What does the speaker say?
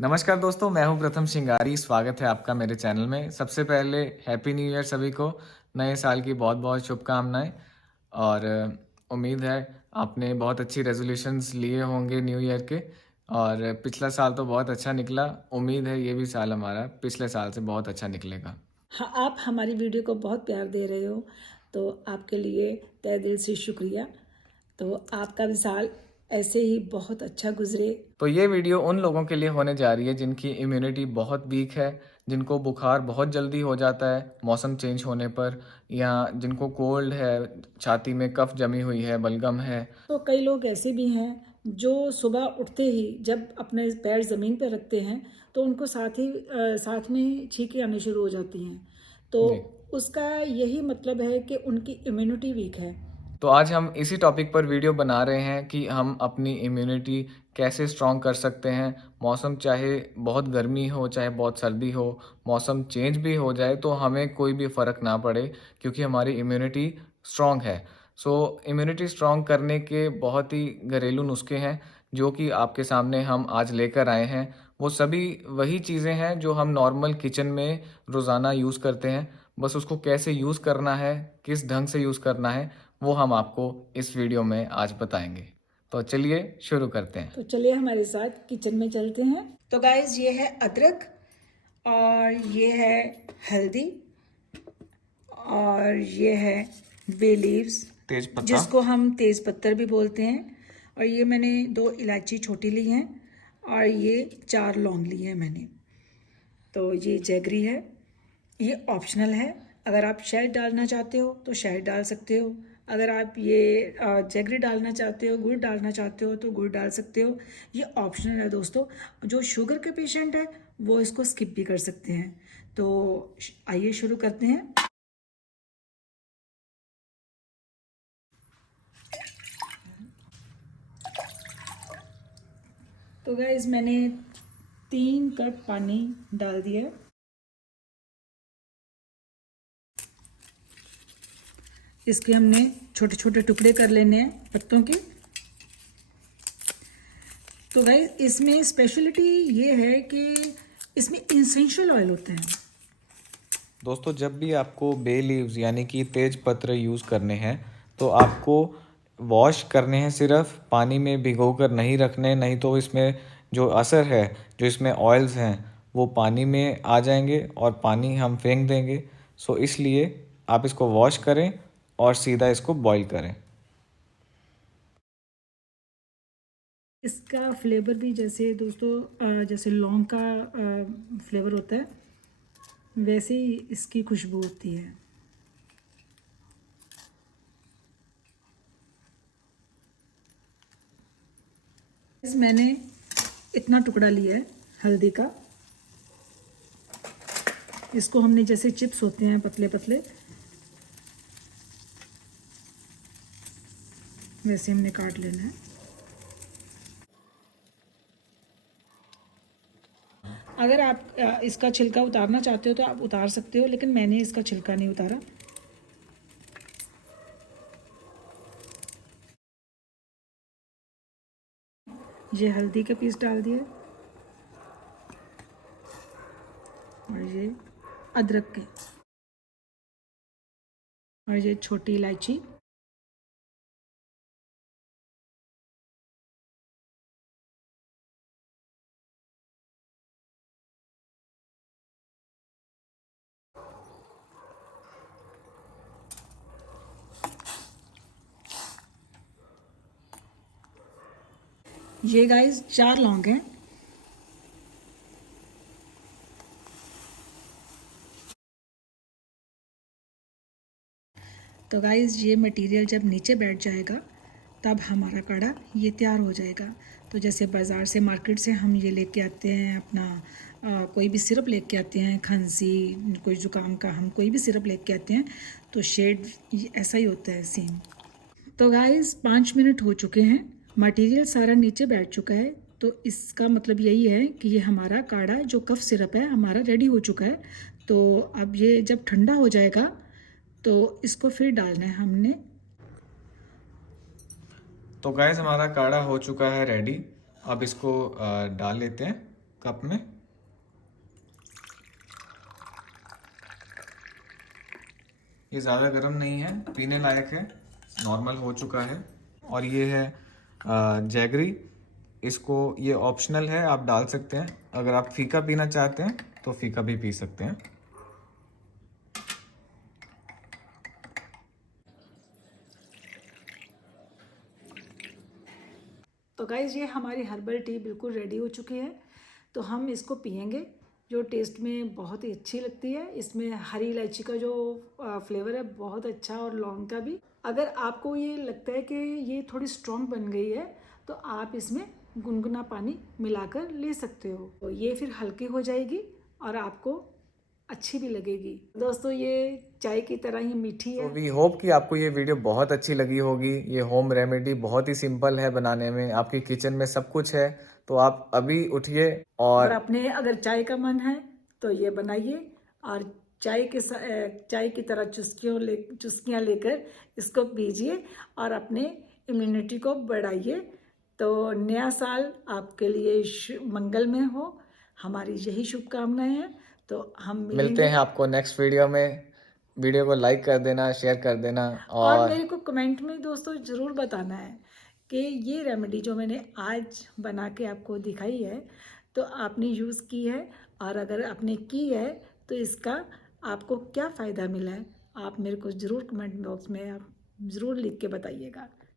नमस्कार दोस्तों, मैं हूं प्रथम श्रृंगारी। स्वागत है आपका मेरे चैनल में। सबसे पहले हैप्पी न्यू ईयर सभी को। नए साल की बहुत बहुत शुभकामनाएं। और उम्मीद है आपने बहुत अच्छी रेजोल्यूशंस लिए होंगे न्यू ईयर के। और पिछला साल तो बहुत अच्छा निकला। उम्मीद है ये भी साल हमारा पिछले साल से बहुत अच्छा निकलेगा। हाँ, आप हमारी वीडियो को बहुत प्यार दे रहे हो, तो आपके लिए तहे दिल से शुक्रिया। तो आपका भी साल ऐसे ही बहुत अच्छा गुजरे। तो ये वीडियो उन लोगों के लिए होने जा रही है जिनकी इम्यूनिटी बहुत वीक है, जिनको बुखार बहुत जल्दी हो जाता है मौसम चेंज होने पर, या जिनको कोल्ड है, छाती में कफ जमी हुई है, बलगम है। तो कई लोग ऐसे भी हैं जो सुबह उठते ही जब अपने पैर ज़मीन पर रखते हैं तो उनको साथ में ही छींकें आनी शुरू हो जाती हैं। तो जी। उसका यही मतलब है कि उनकी इम्यूनिटी वीक है। तो आज हम इसी टॉपिक पर वीडियो बना रहे हैं कि हम अपनी इम्यूनिटी कैसे स्ट्रॉन्ग कर सकते हैं। मौसम चाहे बहुत गर्मी हो, चाहे बहुत सर्दी हो, मौसम चेंज भी हो जाए तो हमें कोई भी फ़र्क ना पड़े, क्योंकि हमारी इम्यूनिटी स्ट्रॉन्ग है। सो इम्यूनिटी स्ट्रॉन्ग करने के बहुत ही घरेलू नुस्खे हैं जो कि आपके सामने हम आज लेकर आए हैं। वो सभी वही चीज़ें हैं जो हम नॉर्मल किचन में रोज़ाना यूज़ करते हैं। बस उसको कैसे यूज़ करना है, किस ढंग से यूज़ करना है, वो हम आपको इस वीडियो में आज बताएंगे। तो चलिए शुरू करते हैं। तो चलिए हमारे साथ किचन में चलते हैं। तो गाइस, ये है अदरक और ये है हल्दी और ये है बे लीव्स, तेज पत्ता। जिसको हम तेज़ पत्तर भी बोलते हैं। और ये मैंने 2 इलायची छोटी ली हैं और ये 4 लौंग ली हैं मैंने। तो ये जैगरी है, ये ऑप्शनल है। अगर आप शहद डालना चाहते हो तो शहद डाल सकते हो। अगर आप ये जैगरी डालना चाहते हो, गुड़ डालना चाहते हो तो गुड़ डाल सकते हो। ये ऑप्शनल है दोस्तों। जो शुगर के पेशेंट है वो इसको स्किप भी कर सकते हैं। तो आइए शुरू करते हैं। तो गाइस, मैंने 3 कप पानी डाल दिया है। इसके हमने छोटे छोटे टुकड़े कर लेने हैं पत्तों के। तो गाइस, इसमें स्पेशलिटी ये है कि इसमें इसेंशियल ऑयल होते हैं। दोस्तों, जब भी आपको बे लीव्स यानी कि तेज पत्र यूज़ करने हैं तो आपको वॉश करने हैं, सिर्फ पानी में भिगोकर नहीं रखने, नहीं तो इसमें जो असर है, जो इसमें ऑयल्स हैं, वो पानी में आ जाएंगे और पानी हम फेंक देंगे। सो इसलिए आप इसको वॉश करें और सीधा इसको बॉईल करें। इसका फ्लेवर भी जैसे दोस्तों जैसे लौंग का फ्लेवर होता है, वैसे ही इसकी खुशबू होती है। मैंने इतना टुकड़ा लिया है हल्दी का। इसको हमने जैसे चिप्स होते हैं पतले पतले, वैसे हमने काट लेना है। अगर आप इसका छिलका उतारना चाहते हो तो आप उतार सकते हो, लेकिन मैंने इसका छिलका नहीं उतारा। ये हल्दी के पीस डाल दिए और ये अदरक के और ये छोटी इलायची। ये गाइस 4 लौंग हैं। तो गाइस, ये मटेरियल जब नीचे बैठ जाएगा तब हमारा कड़ा ये तैयार हो जाएगा। तो जैसे बाज़ार से, मार्केट से हम ये लेके आते हैं अपना कोई भी सिरप लेके आते हैं, खांसी, कोई ज़ुकाम का हम कोई भी सिरप लेके आते हैं, तो शेड ऐसा ही होता है सेम। तो गाइस, 5 मिनट हो चुके हैं, मटेरियल सारा नीचे बैठ चुका है। तो इसका मतलब यही है कि ये हमारा काढ़ा जो कफ सिरप है हमारा रेडी हो चुका है। तो अब ये जब ठंडा हो जाएगा तो इसको फिर डालना है हमने। तो गाइस, हमारा काढ़ा हो चुका है रेडी। अब इसको डाल लेते हैं कप में। ये ज़्यादा गर्म नहीं है, पीने लायक है, नॉर्मल हो चुका है। और ये है जैगरी। इसको, ये ऑप्शनल है, आप डाल सकते हैं। अगर आप फीका पीना चाहते हैं तो फीका भी पी सकते हैं। तो गाइज़ ये हमारी हर्बल टी बिल्कुल रेडी हो चुकी है। तो हम इसको पियेंगे, जो टेस्ट में बहुत ही अच्छी लगती है। इसमें हरी इलायची का जो फ्लेवर है बहुत अच्छा, और लौंग का भी। अगर आपको ये लगता है कि ये थोड़ी स्ट्रॉन्ग बन गई है तो आप इसमें गुनगुना पानी मिलाकर ले सकते हो, तो ये फिर हल्की हो जाएगी और आपको अच्छी भी लगेगी। दोस्तों ये चाय की तरह ही मीठी है। तो वी होप कि आपको ये वीडियो बहुत अच्छी लगी होगी। ये होम रेमेडी बहुत ही सिंपल है बनाने में, आपकी किचन में सब कुछ है। तो आप अभी उठिए और और अपने अगर चाय का मन है तो ये बनाइए, और चाय की तरह चुस्कियाँ लेकर इसको पीजिए और अपने इम्यूनिटी को बढ़ाइए। तो नया साल आपके लिए मंगलमय हो, हमारी यही शुभकामनाएं हैं। तो हम मिलते मिलेंगे। हैं आपको नेक्स्ट वीडियो में। वीडियो को लाइक कर देना, शेयर कर देना। और और मेरे को कमेंट में दोस्तों ज़रूर बताना है कि ये रेमेडी जो मैंने आज बना के आपको दिखाई है तो आपने यूज़ की है, और अगर आपने की है तो इसका आपको क्या फ़ायदा मिला है, आप मेरे को ज़रूर कमेंट बॉक्स में आप ज़रूर लिख के बताइएगा।